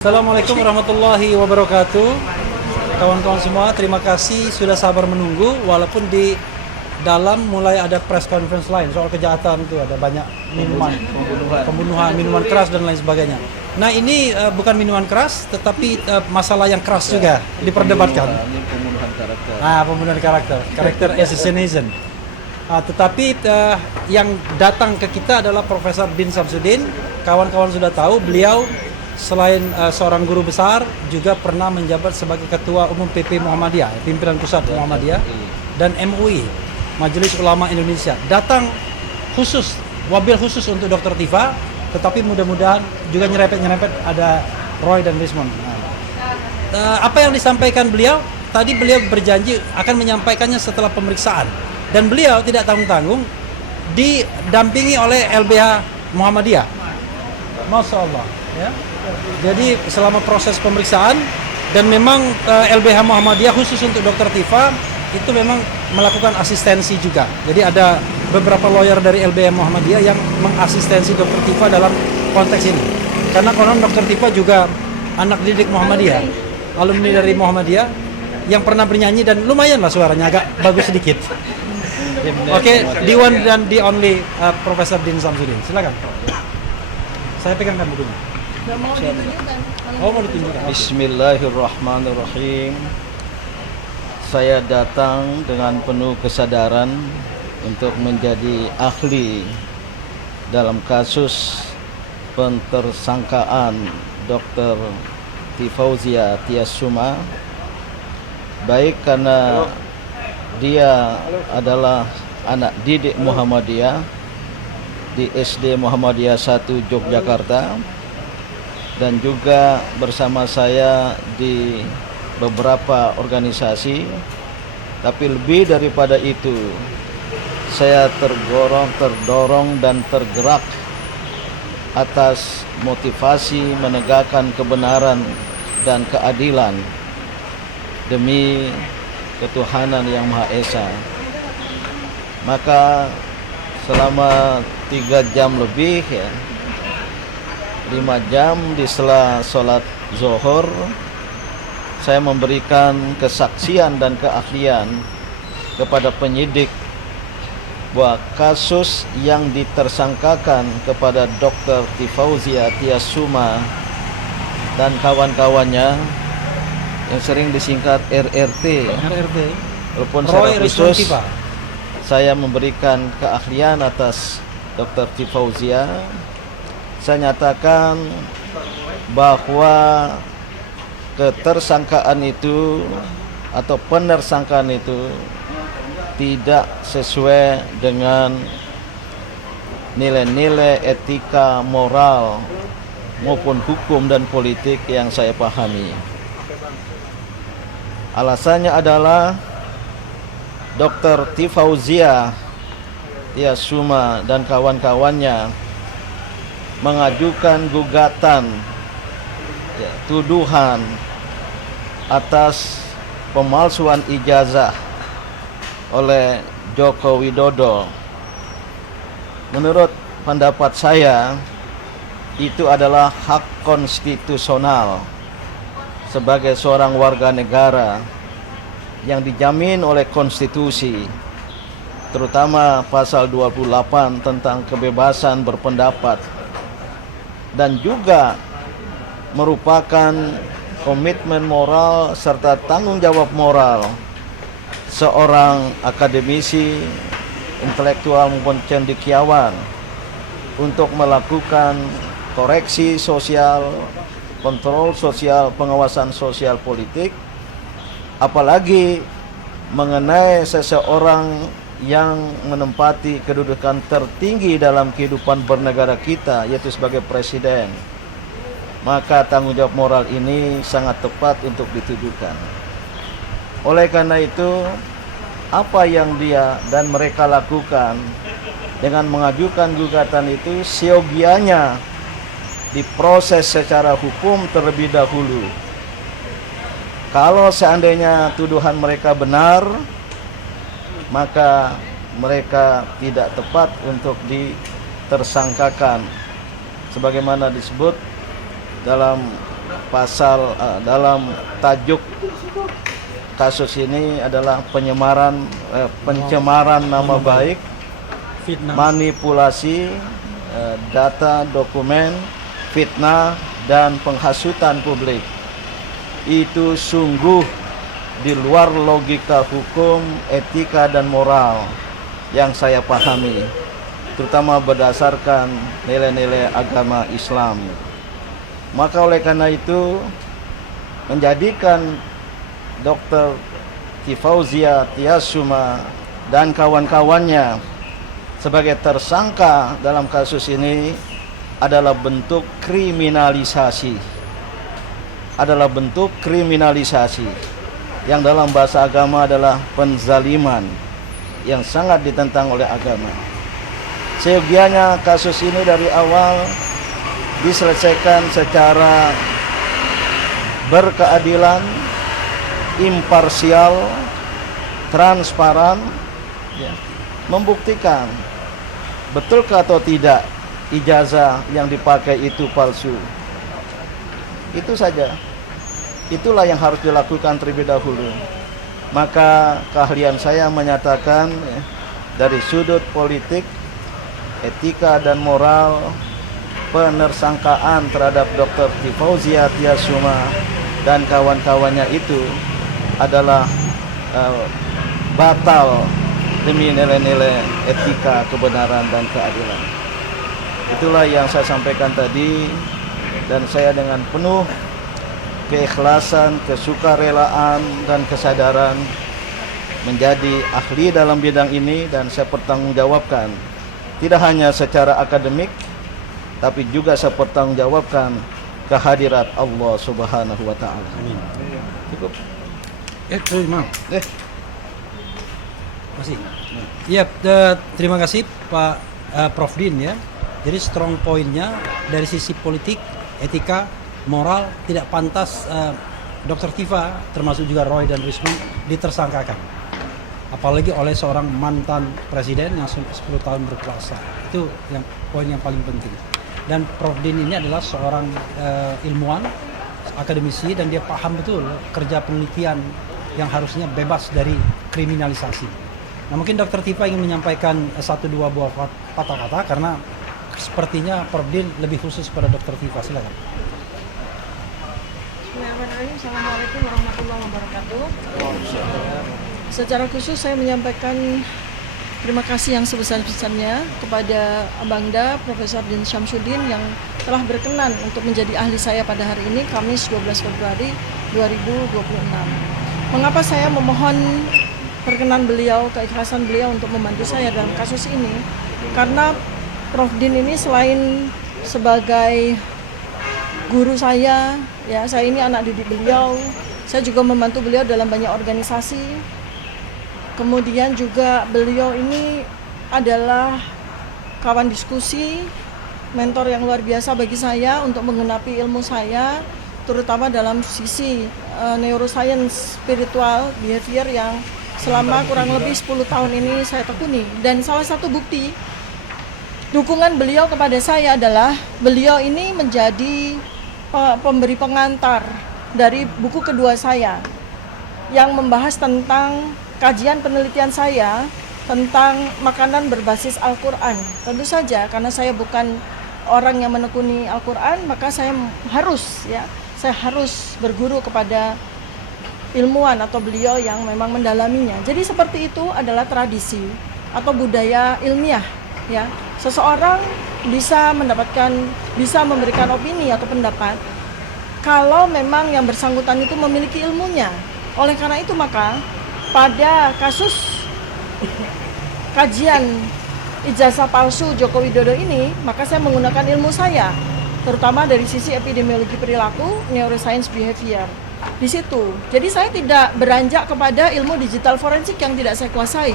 Assalamualaikum warahmatullahi wabarakatuh. Kawan-kawan semua, terima kasih sudah sabar menunggu walaupun di dalam mulai ada press conference lain soal kejahatan itu, ada banyak pembunuhan, minuman keras dan lain sebagainya. Nah, ini bukan minuman keras tetapi masalah yang keras juga diperdebatkan. Pembunuhan karakter. Pembunuhan karakter assassination. Tetapi yang datang ke kita adalah Profesor Din Samsudin. Kawan-kawan sudah tahu beliau selain seorang guru besar, juga pernah menjabat sebagai Ketua Umum PP Muhammadiyah, pimpinan pusat Muhammadiyah, dan MUI, Majelis Ulama Indonesia. Datang khusus, wabil khusus untuk Dr. Tifa, tetapi mudah-mudahan juga nyerempet-nyerempet ada Roy dan Rismond. Apa yang disampaikan beliau? Tadi beliau berjanji akan menyampaikannya setelah pemeriksaan. Dan beliau tidak tanggung-tanggung didampingi oleh LBH Muhammadiyah. Masya Allah. Ya. Jadi selama proses pemeriksaan, dan memang LBH Muhammadiyah khusus untuk Dr. Tifa itu memang melakukan asistensi juga. Jadi ada beberapa lawyer dari LBH Muhammadiyah yang mengasistensi Dr. Tifa dalam konteks ini. Karena konon Dr. Tifa juga anak didik Muhammadiyah, alumni dari Muhammadiyah yang pernah bernyanyi dan lumayan lah suaranya, agak bagus sedikit. Oke, the one dan the only Profesor Din Samsudin. Silakan. Saya pegangkan bukunya. Mau ditunjukkan. Bismillahirrahmanirrahim. Saya datang dengan penuh kesadaran untuk menjadi ahli dalam kasus pentersangkaan Dr. Tifauzia Tiasuma, baik karena dia adalah anak didik Muhammadiyah di SD Muhammadiyah 1 Yogyakarta, dan juga bersama saya di beberapa organisasi. Tapi lebih daripada itu, saya terdorong dan tergerak atas motivasi menegakkan kebenaran dan keadilan demi ketuhanan yang Maha Esa. Maka selama 3 jam lebih, 5 jam di sela sholat zuhur, saya memberikan kesaksian dan keahlian kepada penyidik bahwa kasus yang ditersangkakan kepada Dr. Tifauzia Tiasuma dan kawan-kawannya yang sering disingkat RRT, walaupun secara khusus saya memberikan keahlian atas Dr. Tifauzia. Saya nyatakan bahwa ketersangkaan itu atau penersangkaan itu tidak sesuai dengan nilai-nilai etika, moral maupun hukum dan politik yang saya pahami. Alasannya adalah Dr. Tifauzia Tiasuma dan kawan-kawannya mengajukan gugatan tuduhan atas pemalsuan ijazah oleh Joko Widodo. Menurut pendapat saya, itu adalah hak konstitusional sebagai seorang warga negara yang dijamin oleh konstitusi, terutama pasal 28 tentang kebebasan berpendapat, dan juga merupakan komitmen moral serta tanggung jawab moral seorang akademisi, intelektual maupun cendekiawan untuk melakukan koreksi sosial, kontrol sosial, pengawasan sosial politik, apalagi mengenai seseorang yang menempati kedudukan tertinggi dalam kehidupan bernegara kita, yaitu sebagai presiden. Maka tanggung jawab moral ini sangat tepat untuk ditujukan. Oleh karena itu, apa yang dia dan mereka lakukan dengan mengajukan gugatan itu siogianya diproses secara hukum terlebih dahulu. Kalau seandainya tuduhan mereka benar, maka mereka tidak tepat untuk ditersangkakan sebagaimana disebut dalam pasal dalam tajuk kasus ini adalah pencemaran nama baik, Fitnah. manipulasi data dokumen, fitnah dan penghasutan publik. Itu sungguh di luar logika hukum, etika dan moral yang saya pahami, terutama berdasarkan nilai-nilai agama Islam. Maka oleh karena itu menjadikan Dr. Tifauzia Tiasuma dan kawan-kawannya sebagai tersangka dalam kasus ini adalah bentuk kriminalisasi. Yang dalam bahasa agama adalah penzaliman yang sangat ditentang oleh agama. Seyogianya kasus ini dari awal diselesaikan secara berkeadilan, imparsial, transparan, ya, membuktikan betulkah atau tidak ijazah yang dipakai itu palsu. Itu saja. Itulah yang harus dilakukan terlebih dahulu. Maka keahlian saya menyatakan dari sudut politik, etika dan moral, penersangkaan terhadap Dr. Tifauzia Tiasuma dan kawan-kawannya itu adalah batal demi nilai-nilai etika, kebenaran dan keadilan. Itulah yang saya sampaikan tadi, dan saya dengan penuh keikhlasan, kesukarelaan dan kesadaran menjadi ahli dalam bidang ini, dan saya pertanggungjawabkan tidak hanya secara akademik tapi juga saya pertanggungjawabkan kehadirat Allah Subhanahu wa taala. Amin. Cukup. Terima kasih. Iya, terima kasih Pak Prof Din ya. Jadi strong pointnya dari sisi politik, etika, moral tidak pantas Dr. Tifa termasuk juga Roy dan Risman ditersangkakan. Apalagi oleh seorang mantan presiden yang 10 tahun berkuasa. Itu yang poin yang paling penting. Dan Prof Din ini adalah seorang ilmuwan, akademisi, dan dia paham betul kerja penelitian yang harusnya bebas dari kriminalisasi. Nah, mungkin Dr. Tifa ingin menyampaikan 1-2 buah kata-kata karena sepertinya Prof Din lebih khusus pada Dr. Tifa. Silakan. Assalamualaikum warahmatullahi wabarakatuh. Secara khusus saya menyampaikan terima kasih yang sebesar-besarnya kepada Abangda Profesor Din Syamsuddin yang telah berkenan untuk menjadi ahli saya pada hari ini, Kamis 12 Februari 2026. Mengapa saya memohon perkenan beliau, keikhlasan beliau untuk membantu saya dalam kasus ini? Karena Prof Din ini selain sebagai guru saya, ya, saya ini anak didik beliau. Saya juga membantu beliau dalam banyak organisasi. Kemudian juga beliau ini adalah kawan diskusi, mentor yang luar biasa bagi saya untuk menggenapi ilmu saya, terutama dalam sisi neuroscience, spiritual, behavior yang selama kurang lebih 10 tahun ini saya tekuni. Dan salah satu bukti dukungan beliau kepada saya adalah beliau ini menjadi pemberi pengantar dari buku kedua saya yang membahas tentang kajian penelitian saya tentang makanan berbasis Al-Quran. Tentu saja karena saya bukan orang yang menekuni Al-Quran, maka saya harus berguru kepada ilmuwan atau beliau yang memang mendalaminya. Jadi seperti itu adalah tradisi atau budaya ilmiah, ya. Seseorang bisa memberikan opini atau pendapat kalau memang yang bersangkutan itu memiliki ilmunya. Oleh karena itu maka pada kasus kajian ijazah palsu Joko Widodo ini, maka saya menggunakan ilmu saya, terutama dari sisi epidemiologi perilaku, neuroscience behavior. Di situ. Jadi saya tidak beranjak kepada ilmu digital forensik yang tidak saya kuasai.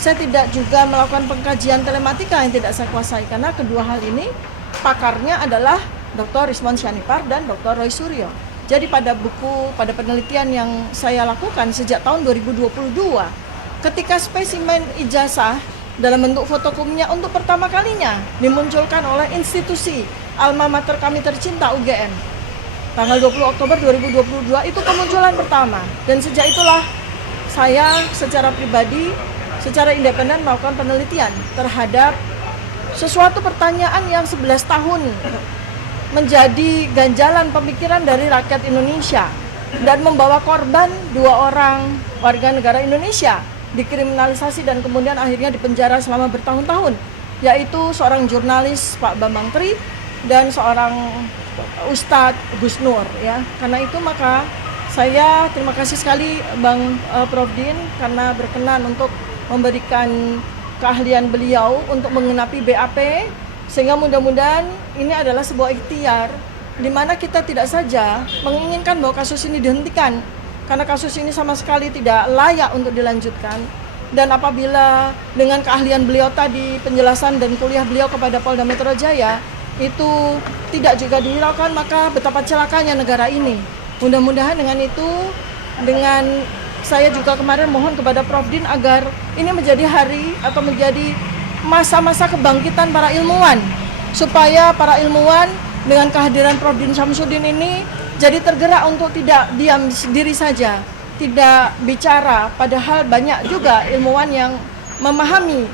Saya tidak juga melakukan pengkajian telematika yang tidak saya kuasai, karena kedua hal ini pakarnya adalah Dr. Rismon Syanipar dan Dr. Roy Suryo. Jadi pada penelitian yang saya lakukan sejak tahun 2022, ketika spesimen ijazah dalam bentuk fotokopinya untuk pertama kalinya dimunculkan oleh institusi alma mater kami tercinta UGM. tanggal 20 Oktober 2022 itu kemunculan pertama. Dan sejak itulah saya secara pribadi, secara independen melakukan penelitian terhadap sesuatu pertanyaan yang 11 tahun menjadi ganjalan pemikiran dari rakyat Indonesia dan membawa korban 2 orang warga negara Indonesia dikriminalisasi dan kemudian akhirnya dipenjara selama bertahun-tahun, yaitu seorang jurnalis Pak Bambang Tri dan seorang Ustadz Gus Nur ya. Karena itu maka saya terima kasih sekali Bang Prof Din karena berkenan untuk memberikan keahlian beliau untuk mengenapi BAP, sehingga mudah-mudahan ini adalah sebuah ikhtiar di mana kita tidak saja menginginkan bahwa kasus ini dihentikan karena kasus ini sama sekali tidak layak untuk dilanjutkan, dan apabila dengan keahlian beliau tadi, penjelasan dan kuliah beliau kepada Polda Metro Jaya itu tidak juga dihiraukan, maka betapa celakanya negara ini. Mudah-mudahan dengan itu, dengan saya juga kemarin mohon kepada Prof Din agar ini menjadi hari atau menjadi masa-masa kebangkitan para ilmuwan, supaya para ilmuwan dengan kehadiran Prof Din Syamsuddin ini jadi tergerak untuk tidak diam sendiri saja, tidak bicara, padahal banyak juga ilmuwan yang memahami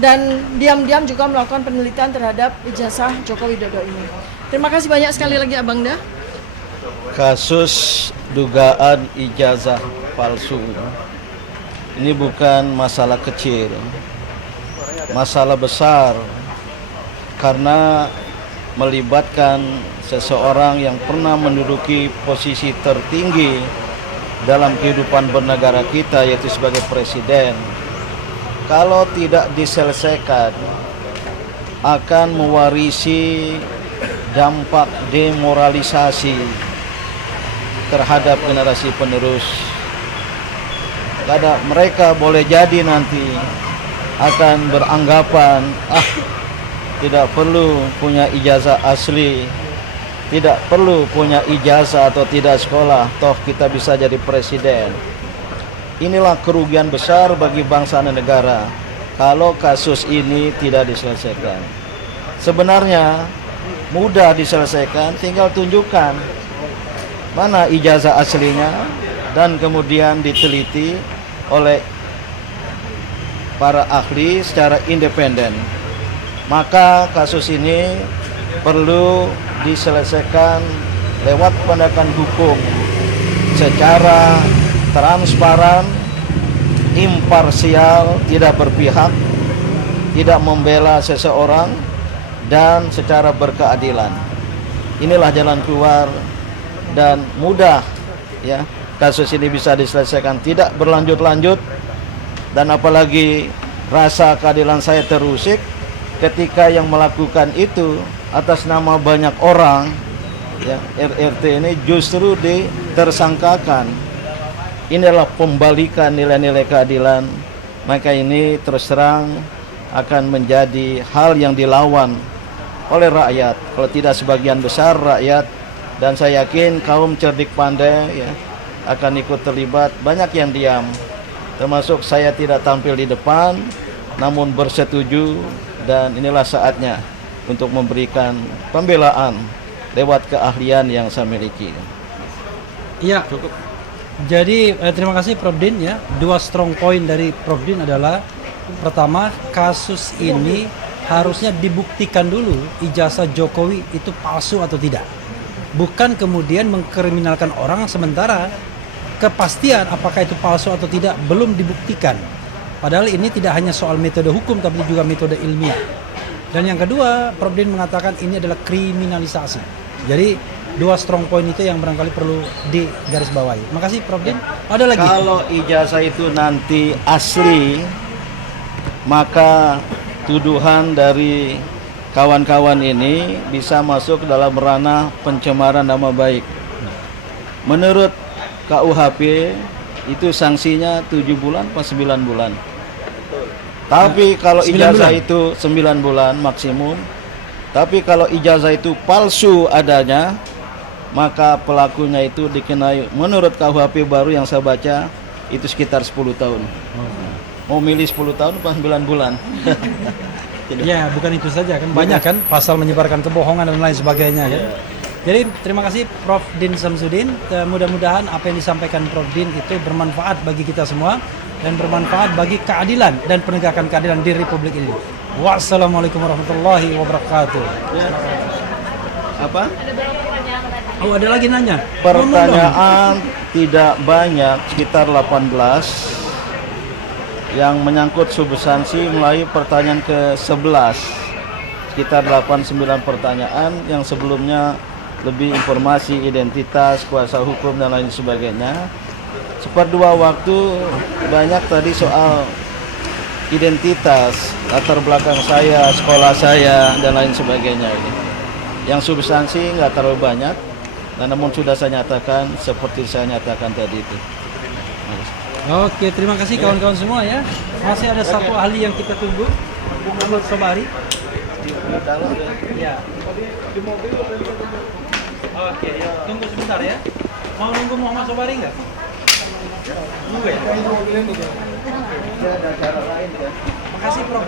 dan diam-diam juga melakukan penelitian terhadap ijazah Joko Widodo ini. Terima kasih banyak sekali lagi Abangda. Kasus dugaan ijazah palsu ini bukan masalah kecil, masalah besar, karena melibatkan seseorang yang pernah menduduki posisi tertinggi dalam kehidupan bernegara kita, yaitu sebagai presiden. Kalau tidak diselesaikan akan mewarisi dampak demoralisasi terhadap generasi penerus. Karena mereka boleh jadi nanti akan beranggapan, tidak perlu punya ijazah asli, tidak perlu punya ijazah atau tidak sekolah, toh kita bisa jadi presiden. Inilah kerugian besar bagi bangsa dan negara kalau kasus ini tidak diselesaikan. Sebenarnya mudah diselesaikan, tinggal tunjukkan mana ijazah aslinya dan kemudian diteliti oleh para ahli secara independen. Maka kasus ini perlu diselesaikan lewat penegakan hukum secara transparan, imparsial, tidak berpihak, tidak membela seseorang, dan secara berkeadilan. Inilah jalan keluar dan mudah ya kasus ini bisa diselesaikan, tidak berlanjut-lanjut, dan apalagi rasa keadilan saya terusik ketika yang melakukan itu atas nama banyak orang ya, RRT ini justru ditersangkakan. Inilah pembalikan nilai-nilai keadilan. Maka ini terus terang akan menjadi hal yang dilawan oleh rakyat, kalau tidak sebagian besar rakyat, dan saya yakin kaum cerdik pandai ya akan ikut terlibat. Banyak yang diam, termasuk saya tidak tampil di depan namun bersetuju, dan inilah saatnya untuk memberikan pembelaan lewat keahlian yang saya miliki. Iya, cukup. Jadi terima kasih Prof Din ya. 2 strong point dari Prof Din adalah, pertama, kasus ini harusnya dibuktikan dulu ijazah Jokowi itu palsu atau tidak. Bukan kemudian mengkriminalkan orang sementara kepastian apakah itu palsu atau tidak belum dibuktikan. Padahal ini tidak hanya soal metode hukum tapi juga metode ilmiah. Dan yang kedua, Prof Din mengatakan ini adalah kriminalisasi. Jadi 2 strong point itu yang barangkali perlu digarisbawahi. Makasih Prof Din. Ada lagi? Kalau ijazah itu nanti asli, maka tuduhan dari kawan-kawan ini bisa masuk dalam ranah pencemaran nama baik. Menurut KUHP itu sanksinya 7 bulan atau 9 bulan. Tapi kalau ijazah itu 9 bulan maksimum. Tapi kalau ijazah itu palsu adanya, maka pelakunya itu dikenai, menurut KUHP baru yang saya baca, itu sekitar 10 tahun. Mau milih 10 tahun atau 9 bulan? Ya, bukan itu saja kan, banyak kan pasal menyebarkan kebohongan dan lain sebagainya kan. Jadi terima kasih Prof. Din Samsudin. Mudah-mudahan apa yang disampaikan Prof. Din itu bermanfaat bagi kita semua dan bermanfaat bagi keadilan dan penegakan keadilan di Republik ini. Wassalamualaikum warahmatullahi wabarakatuh. Apa? Oh, ada lagi nanya. Pertanyaan tidak banyak, sekitar 18 yang menyangkut substansi mulai pertanyaan ke-11. Sekitar 8-9 pertanyaan yang sebelumnya lebih informasi identitas, kuasa hukum dan lain sebagainya. Seperdua waktu banyak tadi soal identitas, latar belakang saya, sekolah saya dan lain sebagainya ini. Yang substansi nggak terlalu banyak, dan namun sudah saya nyatakan seperti saya nyatakan tadi itu. Oke, terima kasih kawan-kawan semua ya. Masih ada satu ahli yang kita tunggu, Bung Ahmad Sobari. Ya. Oke, ya. Tunggu sebentar ya. Mau nunggu Muhammad Sobari nggak? Nunggu ya? Ada cara lain kan? Makasih Prof.